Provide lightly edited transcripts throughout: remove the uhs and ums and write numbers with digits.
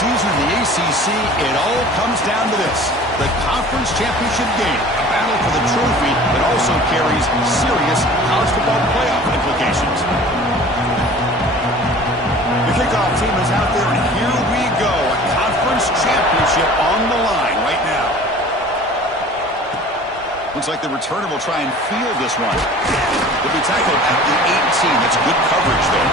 season in the ACC, it all comes down to this: the conference championship game, a battle for the trophy that also carries serious college football playoff implications. The kickoff team is out there, and here we go. A conference championship on the line right now. Looks like the returner will try and field this one. He'll be tackled at the 18. That's good coverage there.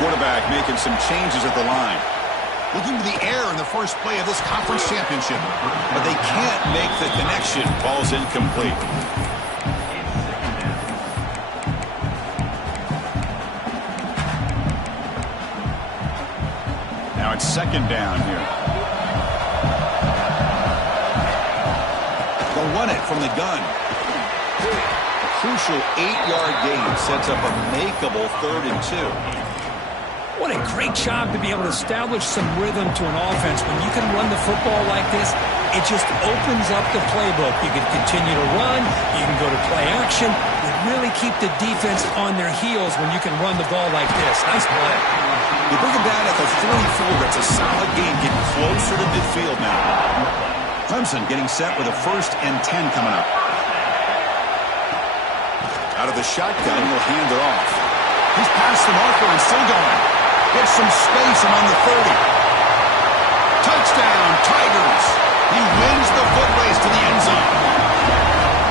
Quarterback making some changes at the line. Looking to the air in the first play of this conference championship. But they can't make the connection. Ball's incomplete. Now it's second down here. They'll run it from the gun. A crucial 8-yard gain sets up a makeable 3rd and 2. What a great job to be able to establish some rhythm to an offense. When you can run the football like this, it just opens up the playbook. You can continue to run. You can go to play action. You really keep the defense on their heels when you can run the ball like this. Nice play. You bring him down at the 44. That's a solid gain, getting closer to midfield now. Clemson getting set with a 1st and 10 coming up. Out of the shotgun, he'll hand it off. He's past the marker and still going. Gets some space around the 30. Touchdown, Tigers. He wins the foot race to the end zone.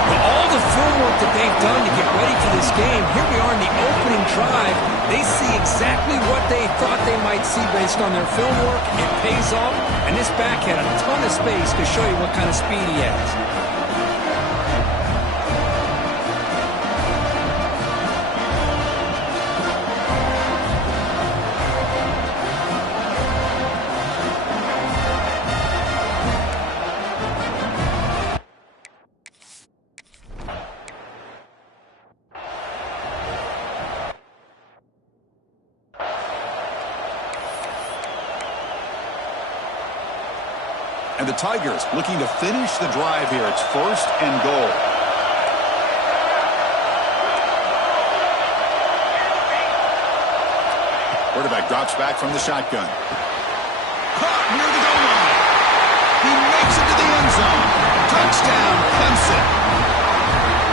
Well, all the film work that they've done to get ready for this game, here we are in the opening drive. They see exactly what they thought they might see based on their film work. It pays off, and this back had a ton of space to show you what kind of speed he has. And the Tigers looking to finish the drive here. It's 1st and goal. Quarterback drops back from the shotgun. Caught near the goal line. He makes it to the end zone. Touchdown, Clemson.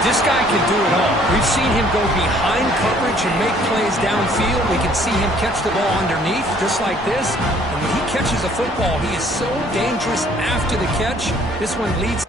This guy can do it all. We've seen him go behind coverage and make plays downfield. We can see him catch the ball underneath, just like this. And when he catches a football, he is so dangerous after the catch. This one leads.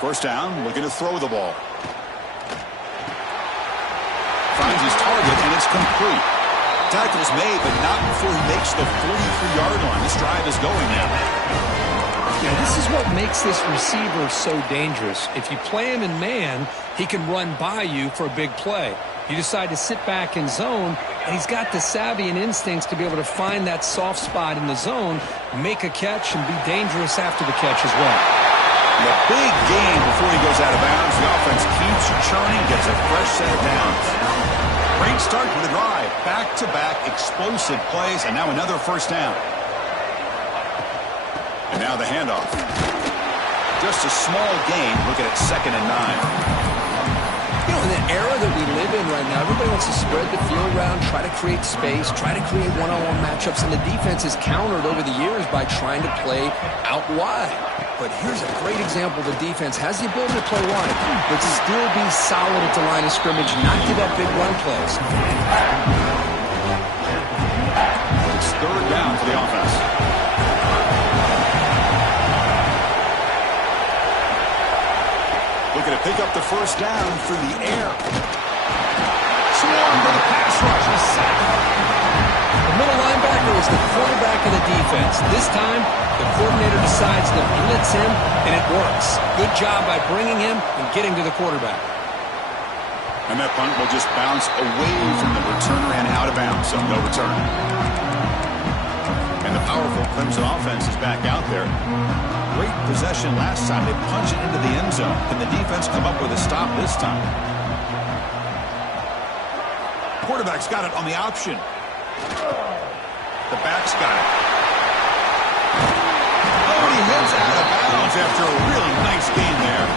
First down, looking to throw the ball. Finds his target, and it's complete. Tackle's made, but not before he makes the 43-yard line. This drive is going now. Yeah, this is what makes this receiver so dangerous. If you play him in man, he can run by you for a big play. You decide to sit back in zone, and he's got the savvy and instincts to be able to find that soft spot in the zone, make a catch, and be dangerous after the catch as well. And a big gain before he goes out of bounds. The offense keeps churning, gets a fresh set of downs. Great start to the drive. Back-to-back explosive plays, and now another first down. And now the handoff. Just a small gain. Looking at 2nd and 9. You know, in the era that we live in right now, everybody wants to spread the field around, try to create space, try to create one-on-one matchups, and the defense is countered over the years by trying to play out wide. But here's a great example. The defense has the ability to play wide, but still be solid at the line of scrimmage, not give up big run plays. It's 3rd down for the offense. looking to pick up the first down through the air. Swarm with a pass rush. A sack. The middle linebacker is the quarterback of the defense. This time, the coordinator decides to blitz him, and it works. Good job by bringing him and getting to the quarterback. And that punt will just bounce away from the returner and out of bounds, so no return. And the powerful Clemson offense is back out there. Great possession last time. They punch it into the end zone. Can the defense come up with a stop this time? Quarterback's got it on the option. The back's got it. Oh, and he heads out of bounds after a really nice gain there.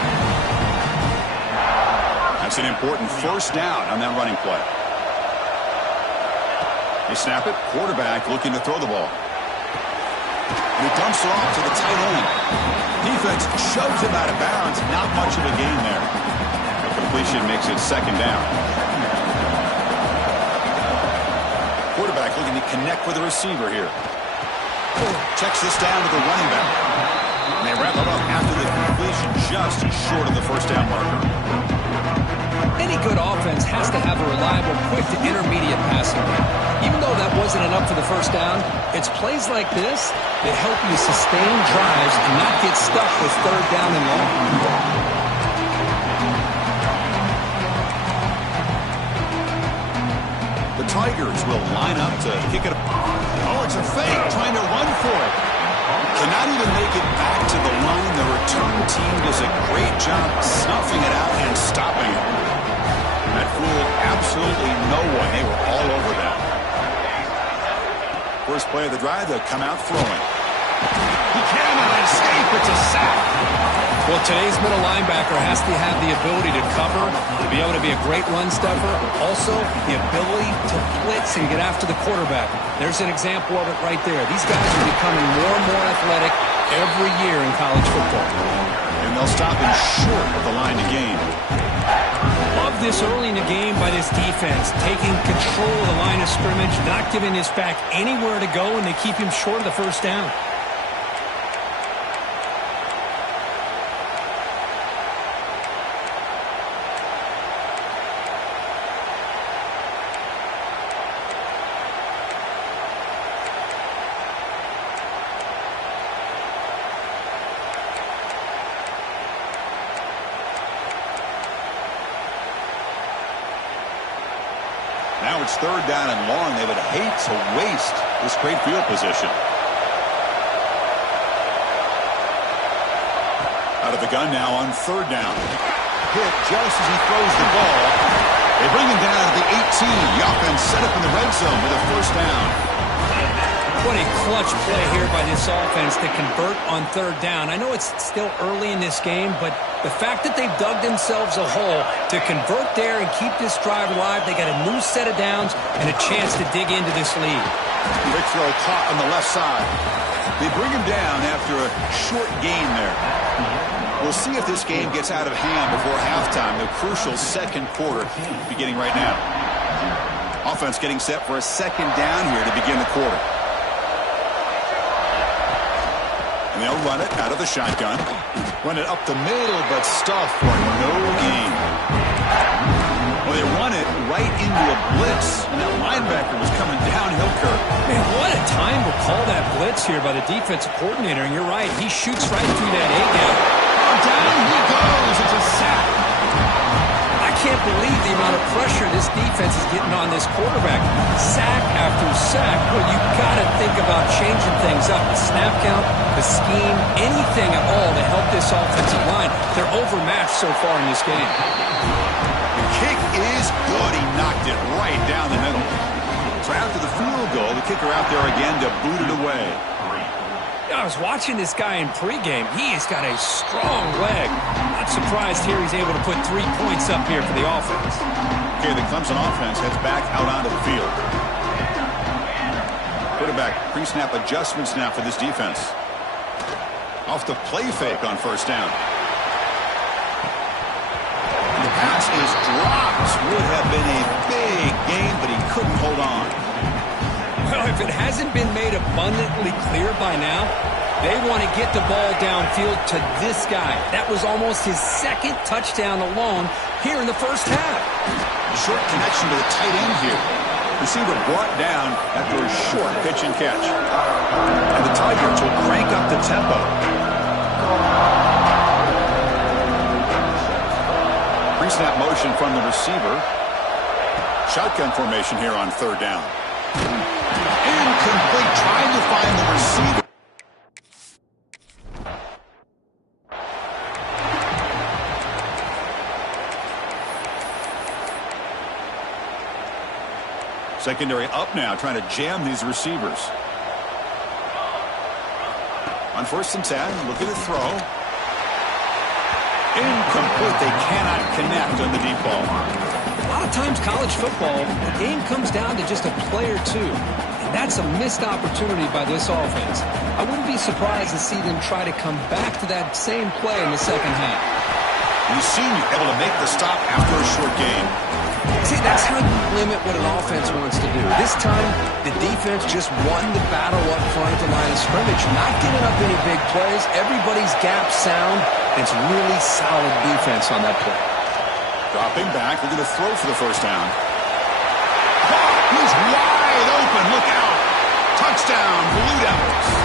That's an important first down on that running play. They snap it. Quarterback looking to throw the ball. And he dumps it off to the tight end. Defense shoves him out of bounds. Not much of a gain there. The completion makes it second down. Quarterback looking to connect with the receiver here. Checks this down to the running back. And they wrap it up after the completion just short of the first down marker. Any good offense has to have a reliable, quick to intermediate passing game. Even though that wasn't enough for the first down, it's plays like this that help you sustain drives and not get stuck with third down and long. The Tigers will line up to kick it. Oh, it's a fake, trying to run for it. Cannot even make it back to the line. The return team does a great job snuffing it out and stopping it. That fooled absolutely no one. They were all over that. First play of the drive, they'll come out throwing. He cannot escape. It's a sack. Well, today's middle linebacker has to have the ability to cover, to be able to be a great run stuffer, also the ability to blitz and get after the quarterback. There's an example of it right there. These guys are becoming more and more athletic every year in college football. And they'll stop him short of the line to gain. Love this early in the game by this defense, taking control of the line of scrimmage, not giving this back anywhere to go, and they keep him short of the first down. Now it's third down and long. They would hate to waste this great field position. Out of the gun now on third down. Hit just as he throws the ball. They bring him down to the 18. The offense set up in the red zone with a first down. What a clutch play here by this offense to convert on third down. I know it's still early in this game, but the fact that they've dug themselves a hole to convert there and keep this drive alive, they got a new set of downs and a chance to dig into this lead. Big throw caught on the left side. They bring him down after a short gain there. We'll see if this game gets out of hand before halftime. The crucial second quarter beginning right now. Offense getting set for a second down here to begin the quarter. And they'll run it out of the shotgun. Run it up the middle, but stuff for no gain. Well, they run it right into a blitz, and that linebacker was coming downhill, Kirk. Man, what a time to call that blitz here by the defensive coordinator. And you're right, he shoots right through that A-gap. Oh, down he goes. It's a sack. I can't believe the amount of pressure this defense is getting on this quarterback. Sack after sack. Well, you've got to think about changing things up. The snap count, the scheme, anything at all to help this offensive line. They're overmatched so far in this game. The kick is good. He knocked it right down the middle. So after the field goal, the kicker out there again to boot it away. I was watching this guy in pregame. He has got a strong leg. Not surprised here he's able to put 3 points up here for the offense. Okay, the Clemson offense heads back out onto the field. Quarterback pre-snap adjustments now for this defense. Off the play fake on first down. And the pass is dropped. Would have been a big game, but he couldn't hold on. Well, if it hasn't been made abundantly clear by now, They want to get the ball downfield to this guy. That was almost his second touchdown alone here in the first half. Short connection to the tight end here. Receiver brought down after a short pitch and catch. And the Tigers will crank up the tempo. Pre-snap motion from the receiver. Shotgun formation here on third down. Incomplete. Trying to find the receiver. Secondary up now, trying to jam these receivers. On 1st and 10, look at the throw. Incomplete. They cannot connect on the deep ball. A lot of times college football, the game comes down to just a play or two. And that's a missed opportunity by this offense. I wouldn't be surprised to see them try to come back to that same play in the second half. You seem able to make the stop after a short game. See, that's how you limit what an offense wants to do. This time, the defense just won the battle up front at the line of scrimmage, not giving up any big plays. Everybody's gap sound. It's really solid defense on that play. Dropping back, looking to throw for the first down. Oh, he's wide open. Look out. Touchdown, Blue Devils.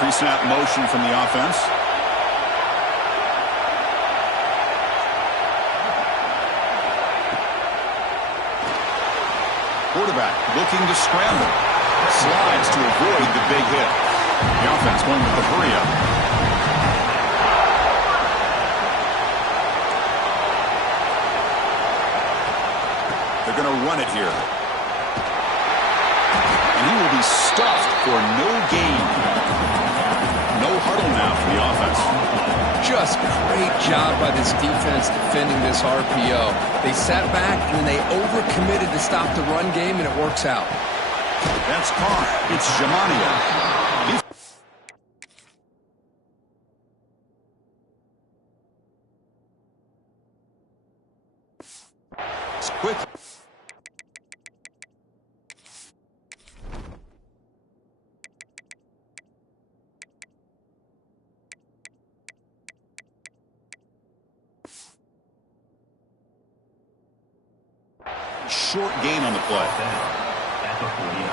Pre-snap motion from the offense. Quarterback looking to scramble. Slides to avoid the big hit. The offense going with the hurry up. They're going to run it here. And he will be stuffed for no gain. No huddle now for the offense. Just great job by this defense defending this RPO. They sat back and then they overcommitted to stop the run game, and it works out. That's Carr. It's Jamania. It's quick. Short gain on the play.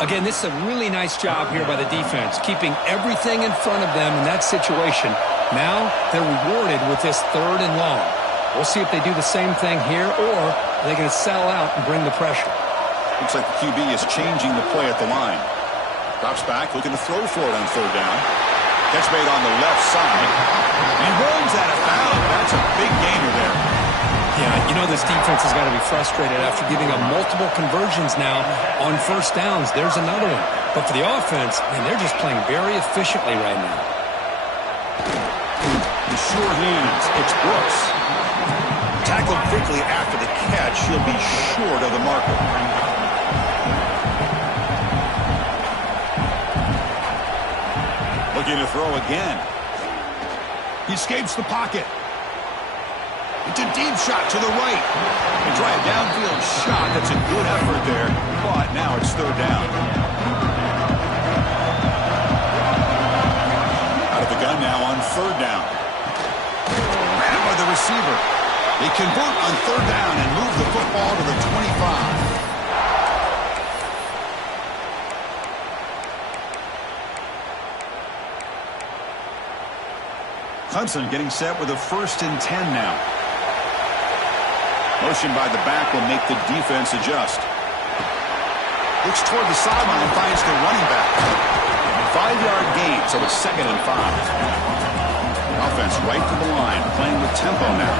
Again, this is a really nice job here by the defense, keeping everything in front of them in that situation. Now they're rewarded with this 3rd and long. We'll see if they do the same thing here, or are they going to sell out and bring the pressure. Looks like the QB is changing the play at the line. Drops back, looking to throw for it on 3rd down. Catch made on the left side. And runs out of bounds. That's a big gainer there. Yeah, you know this defense has got to be frustrated after giving up multiple conversions now on 1st downs. There's another one. But for the offense, man, they're just playing very efficiently right now. The sure hands. It's Brooks. Tackled quickly after the catch. He'll be short of the marker. Looking to throw again. He escapes the pocket. It's a deep shot to the right. They try a downfield shot. That's a good effort there. But now it's 3rd down. Out of the gun now on 3rd down. Ran by the receiver. They convert on 3rd down and move the football to the 25. Clemson getting set with a 1st and 10 now. Motion by the back will make the defense adjust. Looks toward the sideline, finds the running back. 5-yard gain, so it's 2nd and 5. The offense right to the line, playing with tempo now.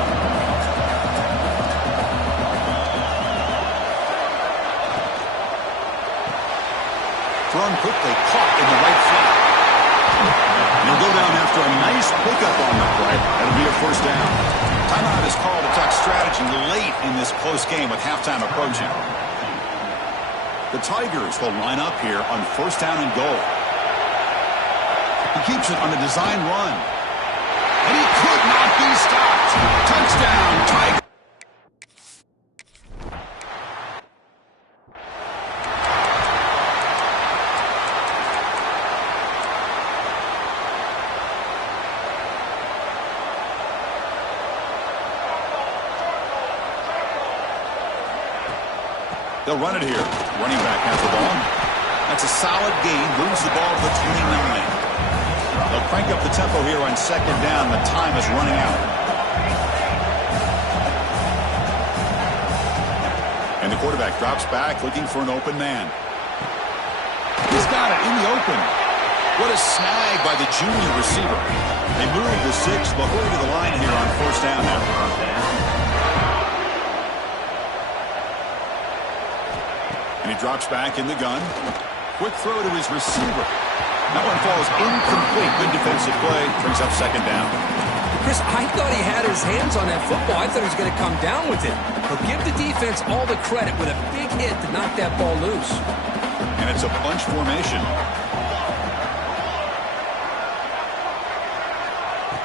Thrown quickly, caught in the right flat. He'll go down after a nice pickup on the play. That'll be a 1st down. Timeout is called to talk strategy late in this close game with halftime approaching. The Tigers will line up here on 1st down and goal. He keeps it on a design run. And he could not be stopped. Touchdown, Tiger. They'll run it here. Running back has the ball. That's a solid gain. Moves the ball to the 29. They'll crank up the tempo here on second down. The time is running out. And the quarterback drops back looking for an open man. He's got it in the open. What a snag by the junior receiver. They move the 6. They'll go to the line here on first down now. And he drops back in the gun. Quick throw to his receiver. That one falls incomplete. Good defensive play. Brings up second down. Chris, I thought he had his hands on that football. I thought he was going to come down with it. But give the defense all the credit with a big hit to knock that ball loose. And it's a bunch formation.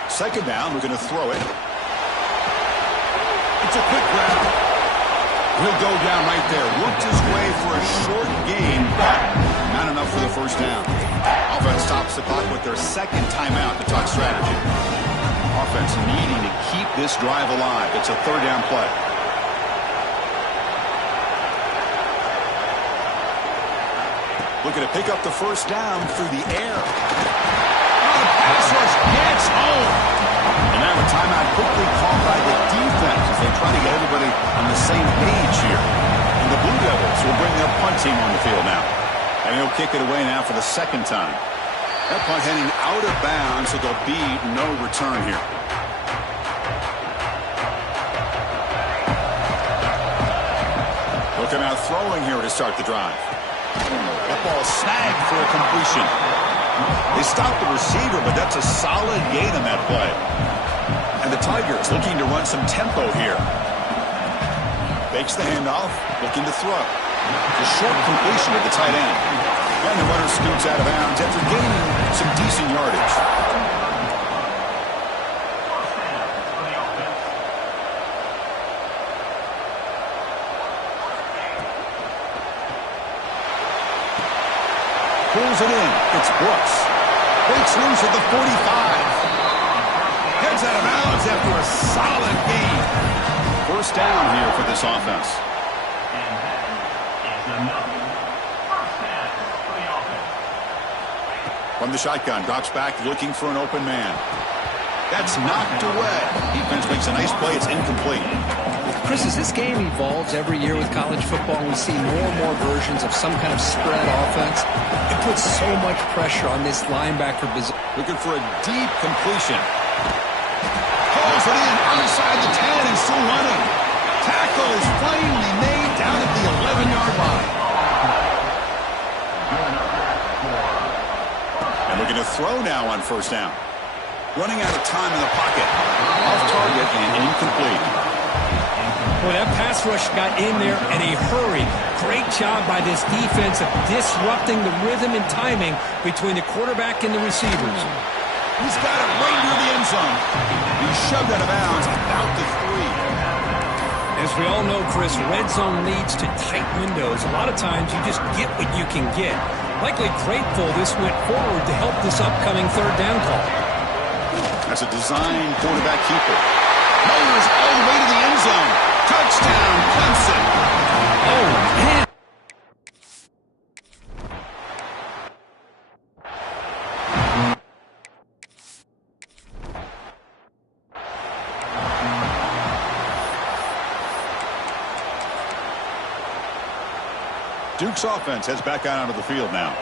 Second down, we're going to throw it. It's a quick grab. He'll go down right there. Worked his way for a short gain, but not enough for the first down. Offense stops the clock with their second timeout to talk strategy. Offense needing to keep this drive alive. It's a third down play. Looking to pick up the first down through the air. Oh, the pass rush gets home. And now a timeout quickly called by the defense as they try to get everybody on the same page here. And the Blue Devils will bring their punt team on the field now. And he'll kick it away now for the second time. That punt heading out of bounds, so there'll be no return here. Looking out throwing here to start the drive. That ball snagged for a completion. They stopped the receiver, but that's a solid gain on that play. And the Tigers looking to run some tempo here. Fakes the handoff, looking to throw. The short completion at the tight end. And the runner scoots out of bounds after gaining some decent yardage. Pulls it in. It's Brooks. Breaks loose at the 45. Heads out of bounds after a solid gain. First down here for this offense. From the shotgun, drops back looking for an open man. That's knocked away. Defense makes a nice play. It's incomplete. Chris, as this game evolves every year with college football, we see more and more versions of some kind of spread offense. It puts so much pressure on this linebacker position. Looking for a deep completion. Pulls it in, underside the 10 and still running. Tackle is finally made down at the 11-yard line. And looking to throw now on first down. Running out of time in the pocket. Off target and incomplete. Well, that pass rush got in there in a hurry. Great job by this defense of disrupting the rhythm and timing between the quarterback and the receivers. He's got it right near the end zone. He's shoved out of bounds about the 3. As we all know, Chris, red zone leads to tight windows. A lot of times you just get what you can get. Likely grateful this went forward to help this upcoming third down call. That's a design quarterback keeper. Motors all the way to the end zone. Touchdown, Clemson. Oh, man. Duke's offense heads back out onto the field now.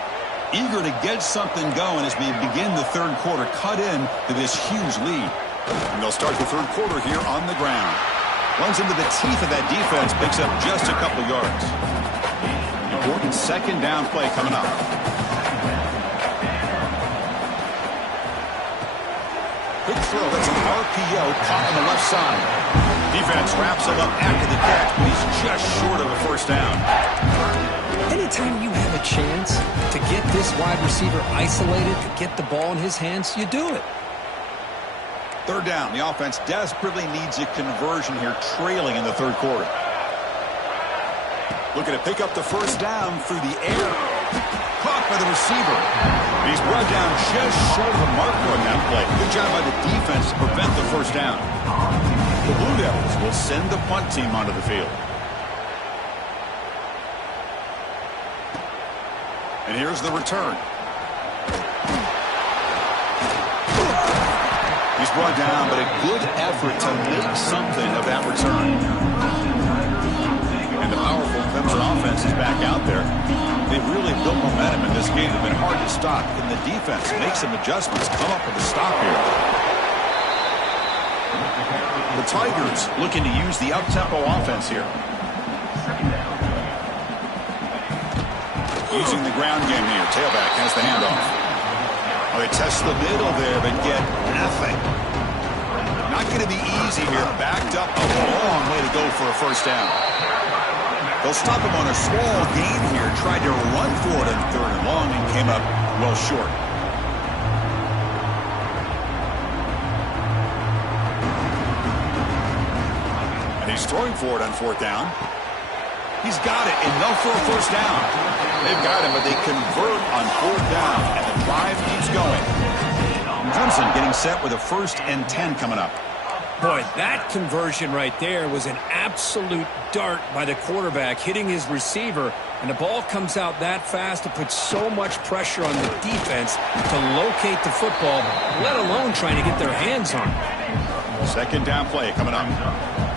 Eager to get something going as we begin the third quarter. Cut in to this huge lead. And they'll start the third quarter here on the ground. Runs into the teeth of that defense, picks up just a couple yards. Important second down play coming up. Quick throw, that's an RPO caught on the left side. Defense wraps him up after the catch, but he's just short of a first down. Anytime you have a chance to get this wide receiver isolated, to get the ball in his hands, you do it. Third down. The offense desperately needs a conversion here, trailing in the third quarter. Looking to pick up the first down through the air. Caught by the receiver. He's brought down just short of the marker on that play. Good job by the defense to prevent the first down. The Blue Devils will send the punt team onto the field. And here's the return. He's brought down, but a good effort to make something of that return. And the powerful Clemson offense is back out there. They've really built momentum in this game. They've been hard to stop. And the defense makes some adjustments, come up with a stop here. The Tigers looking to use the up-tempo offense here. Using the ground game here. Tailback has the handoff. Oh, they test the middle there, but get nothing. Not going to be easy here. Backed up a long way to go for a first down. They'll stop him on a small gain here. Tried to run for it on third and long and came up well short. And he's throwing for it on fourth down. He's got it. Enough for a first down. They've got him, but they convert on fourth down. And the drive keeps going. Clemson getting set with a 1st and 10 coming up. Boy, that conversion right there was an absolute dart by the quarterback, hitting his receiver, and the ball comes out that fast to put so much pressure on the defense to locate the football, let alone trying to get their hands on it. Second down play coming up.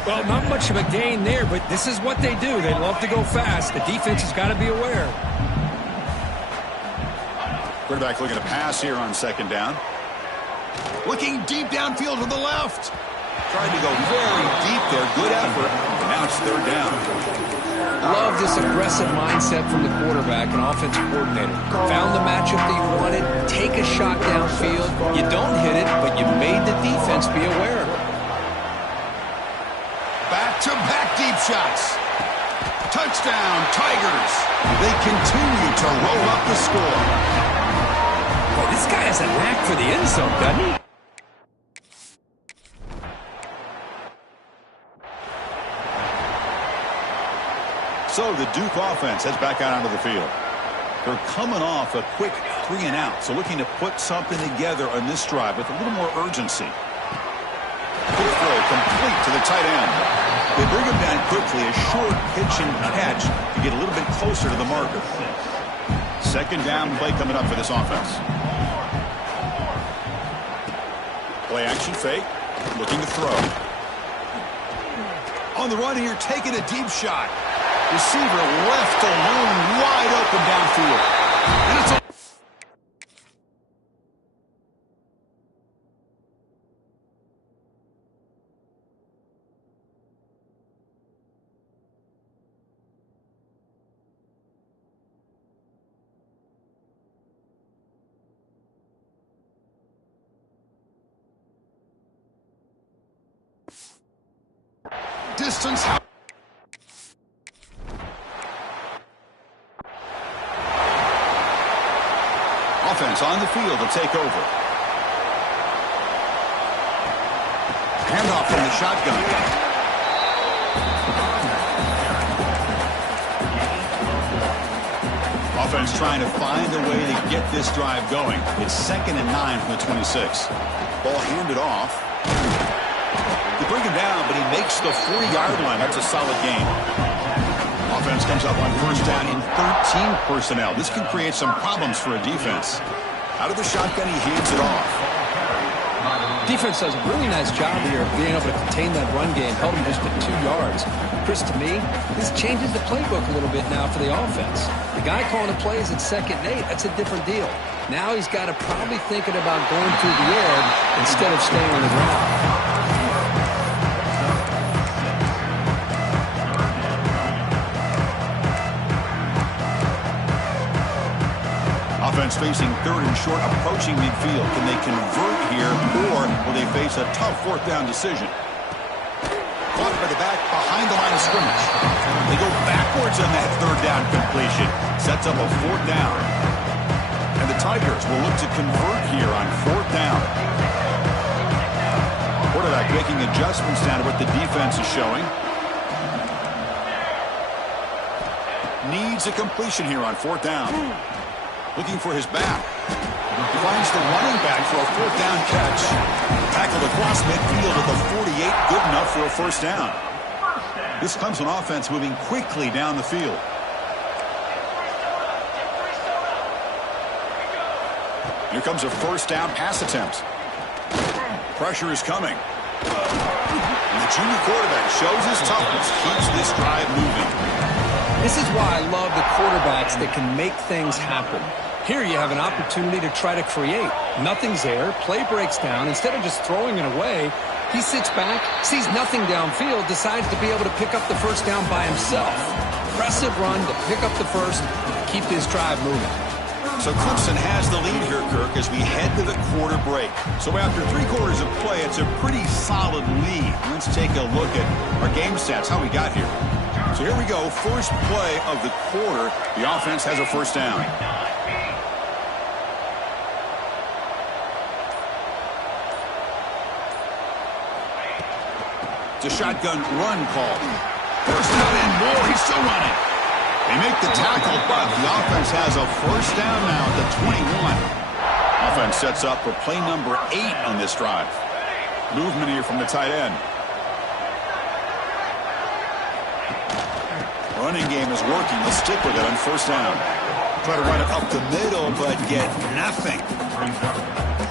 Well, not much of a gain there, but this is what they do. They love to go fast. The defense has got to be aware. Quarterback looking to pass here on second down. Looking deep downfield to the left. Tried to go very deep there. Good effort. Now it's third down. Love this aggressive mindset from the quarterback and offensive coordinator. Found the matchup that you wanted. Take a shot downfield. You don't hit it, but you made the defense be aware of it. Back-to-back deep shots. Touchdown, Tigers. They continue to roll up the score. Boy, this guy has a knack for the end zone, doesn't he? So the Duke offense heads back out onto the field. They're coming off a quick 3 and out, so looking to put something together on this drive with a little more urgency. Quick throw complete to the tight end. They bring him down quickly, a short pitch and catch to get a little bit closer to the marker. Second down play coming up for this offense. Play action fake, looking to throw. On the run here, taking a deep shot. Receiver left alone, wide open downfield. And it's a distance. Offense on the field to take over. Handoff from the shotgun. Offense trying to find a way to get this drive going. It's 2nd and 9 from the 26. Ball handed off. They bring him down, but he makes the 40-yard line. That's a solid gain. Offense comes up on first down in 13 personnel. This can create some problems for a defense. Out of the shotgun, he hands it off. Defense does a really nice job here of being able to contain that run game, held him just at 2 yards. Chris, to me, this changes the playbook a little bit now for the offense. The guy calling the plays at 2nd and 8, that's a different deal. Now he's got to probably thinking about going through the air instead of staying on the ground. Offense facing 3rd and short, approaching midfield. Can they convert here, or will they face a tough 4th down decision? Caught by the back behind the line of scrimmage. They go backwards on that 3rd down completion. Sets up a 4th down. And the Tigers will look to convert here on 4th down. quarterback making adjustments down to what the defense is showing. Needs a completion here on 4th down. Looking for his back. He finds the running back for a 4th down catch. Tackled across midfield at the 48. Good enough for a 1st down. This Clemson offense moving quickly down the field. Here comes a 1st down pass attempt. Pressure is coming. And the junior quarterback shows his toughness, keeps this drive moving. This is why I love the quarterbacks that can make things happen. Here you have an opportunity to try to create. Nothing's there. Play breaks down. Instead of just throwing it away, he sits back, sees nothing downfield, decides to be able to pick up the 1st down by himself. Impressive run to pick up the first, keep this drive moving. So Clemson has the lead here, Kirk, as we head to the quarter break. So after 3 quarters of play, it's a pretty solid lead. Let's take a look at our game stats, how we got here. So here we go, first play of the quarter. The offense has a 1st down. It's a shotgun run call. 1st down and more. He's still running. They make the tackle, but the offense has a 1st down now at the 21. Offense sets up for play number 8 on this drive. Movement here from the tight end. Running game is working. Let's stick with it on 1st down. Try to run it up the middle, but get nothing.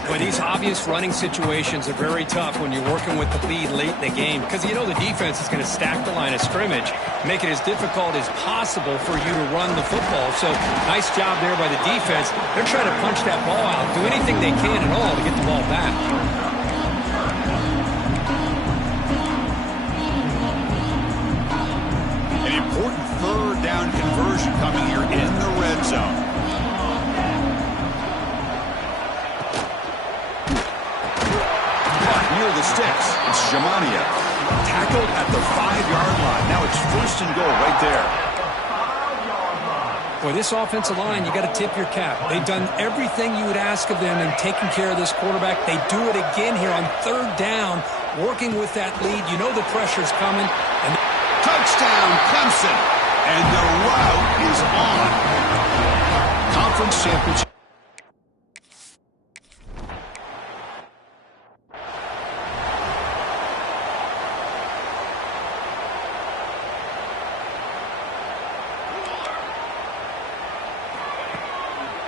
But these obvious running situations are very tough when you're working with the lead late in the game, because you know the defense is going to stack the line of scrimmage, make it as difficult as possible for you to run the football. So nice job there by the defense. They're trying to punch that ball out, do anything they can at all to get the ball back. An important 3rd down conversion coming here in the red zone. Near the sticks, it's Jamania. Tackled at the 5-yard line. Now it's 1st and goal right there. Boy, this offensive line, you got to tip your cap. They've done everything you would ask of them in taking care of this quarterback. They do it again here on 3rd down, working with that lead. You know the pressure's coming. And touchdown, Clemson. And the route is on. Conference championship.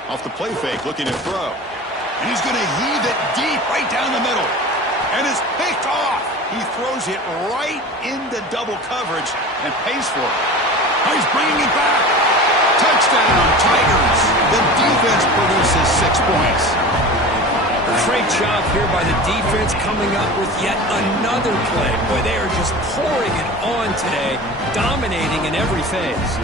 Off the play fake, looking to throw. And he's going to heave it deep right down the middle. And it's picked off. He throws it right into double coverage and pays for it. Oh, he's bringing it back. Touchdown, Tigers. The defense produces 6 points. Great job here by the defense coming up with yet another play. Boy, they are just pouring it on today, dominating in every phase.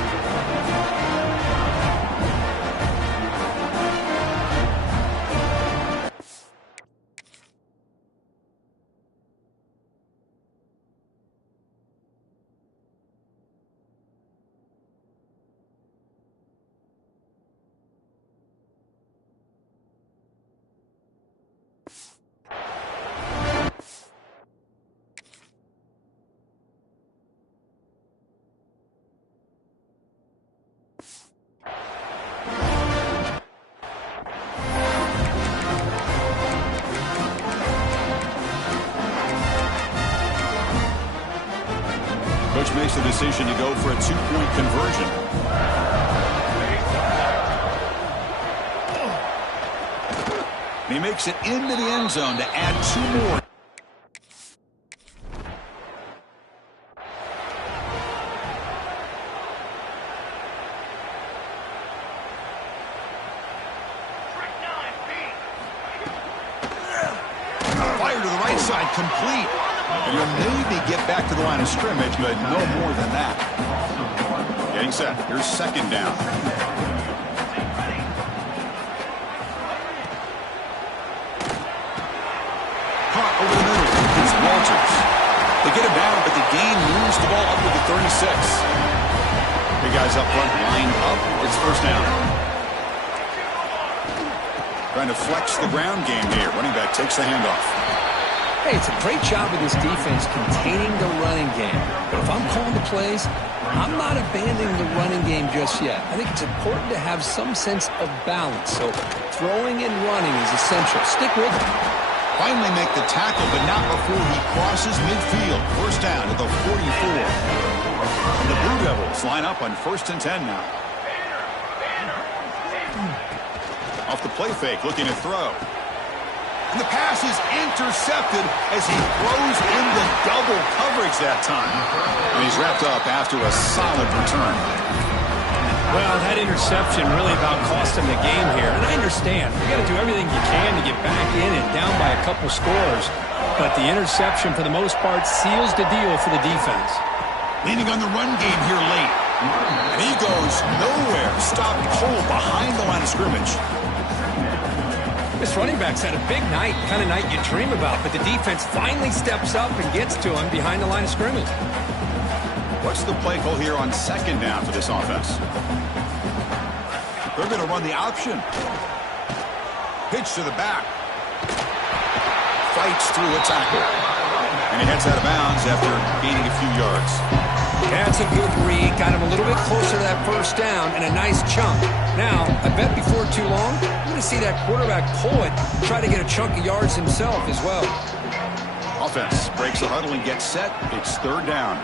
Coach makes the decision to go for a 2-point conversion. And he makes it into the end zone to add 2 more. Fire to the right side, complete. And he'll maybe get back to the line of scrimmage, but no more than that. Getting set. Here's 2nd down. Caught over the middle. It's Walters. They get him down, but the gain moves the ball up to the 36. Big guys up front, lined up. It's 1st down. Trying to flex the ground game here. Running back takes the handoff. Hey, it's a great job of this defense containing the running game. But if I'm calling the plays, I'm not abandoning the running game just yet. I think it's important to have some sense of balance. So throwing and running is essential. Stick with it. Finally make the tackle, but not before he crosses midfield. First down at the 44. The Blue Devils line up on 1st and 10 now. Off the play fake, looking to throw. And the pass is intercepted as he throws in the double coverage that time. And he's wrapped up after a solid return. Well, that interception really about cost him the game here. And I understand. You got to do everything you can to get back in and down by a couple scores. But the interception, for the most part, seals the deal for the defense. Leaning on the run game here late. And he goes nowhere. Stopped cold behind the line of scrimmage. This running back's had a big night, kind of night you dream about, but the defense finally steps up and gets to him behind the line of scrimmage. What's the play call here on 2nd down for this offense? They're going to run the option. Pitch to the back. Fights through a tackle. And he heads out of bounds after gaining a few yards. That's a good read. Got him a little bit closer to that first down and a nice chunk. Now, I bet before too long, I'm going to see that quarterback pull it, try to get a chunk of yards himself as well. Offense breaks the huddle and gets set. It's 3rd down.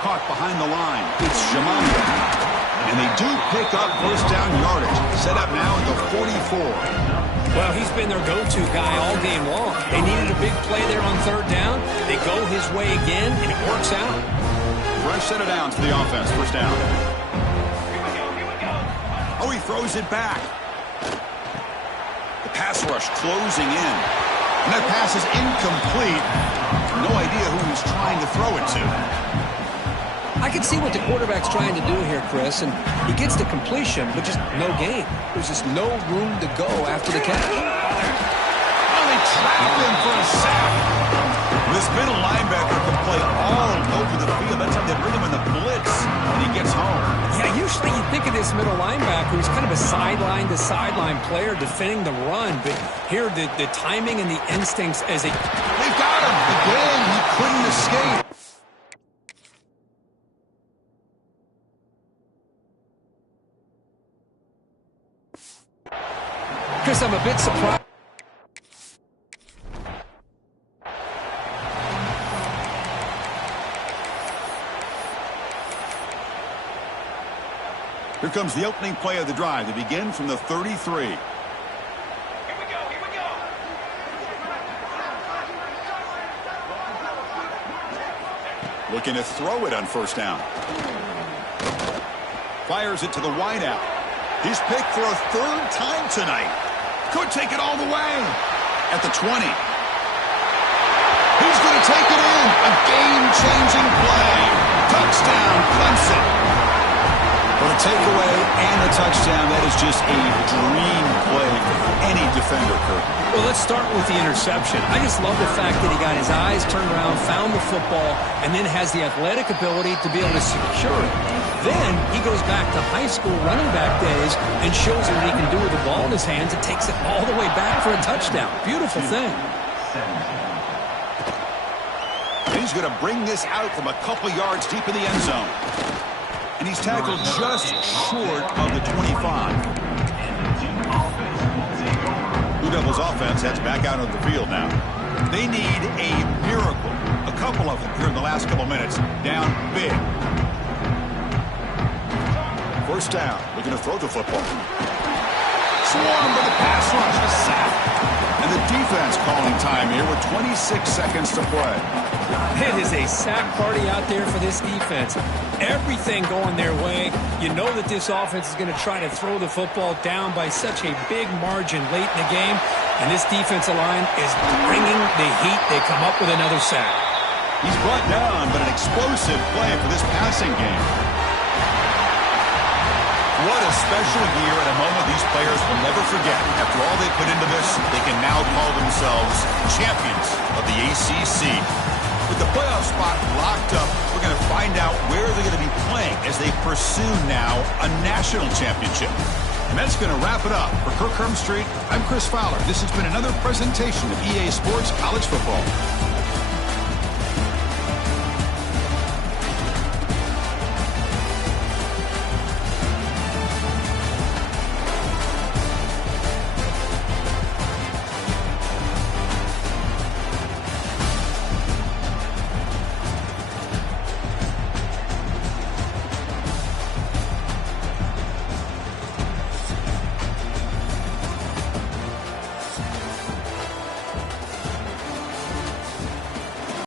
Caught behind the line. It's Jamanda. And they do pick up 1st down yardage. Set up now at the 44. Well, he's been their go-to guy all game long. They needed a big play there on 3rd down. They go his way again, and it works out. Fresh set of downs for the offense. 1st down. Oh, he throws it back. The pass rush closing in. And that pass is incomplete. No idea who he's trying to throw it to. I can see what the quarterback's trying to do here, Chris, and he gets the completion, but just no gain. There's just no room to go after the catch. Oh, they trap him for a sack. This middle linebacker can play all over the field. That's how they bring him in the blitz when he gets home. Yeah, usually you think of this middle linebacker who's kind of a sideline-to-sideline player defending the run, but here the timing and the instincts as They've got him. Again, he couldn't escape. Chris, I'm a bit surprised. Here comes the opening play of the drive. They begin from the 33. Here we go. Looking to throw it on 1st down. Fires it to the wideout. He's picked for a 3rd time tonight. Could take it all the way. At the 20. He's going to take it in. A game-changing play. Touchdown, Clemson. For a takeaway and a touchdown, that is just a dream play for any defender, Kirk. Well, let's start with the interception. I just love the fact that he got his eyes turned around, found the football, and then has the athletic ability to be able to secure it. Then he goes back to high school running back days and shows what he can do with the ball in his hands and takes it all the way back for a touchdown. Beautiful thing. And he's going to bring this out from a couple yards deep in the end zone. And he's tackled just short of the 25. Blue Devils offense heads back out on the field now. They need a miracle. A couple of them here in the last couple minutes. Down big. 1st down. Looking to throw the football. Swarmed by the pass rush. A sack. And the defense calling time here with 26 seconds to play. It is a sack party out there for this defense. Everything going their way. You know that this offense is going to try to throw the football down by such a big margin late in the game. And this defensive line is bringing the heat. They come up with another sack. He's brought down, but an explosive play for this passing game. What a special year and a moment these players will never forget. After all they put into this, they can now call themselves champions of the ACC. With the playoff spot locked up, we're going to find out where they're going to be playing as they pursue now a national championship. And that's going to wrap it up. For Kirk Street, I'm Chris Fowler. This has been another presentation of EA Sports College Football.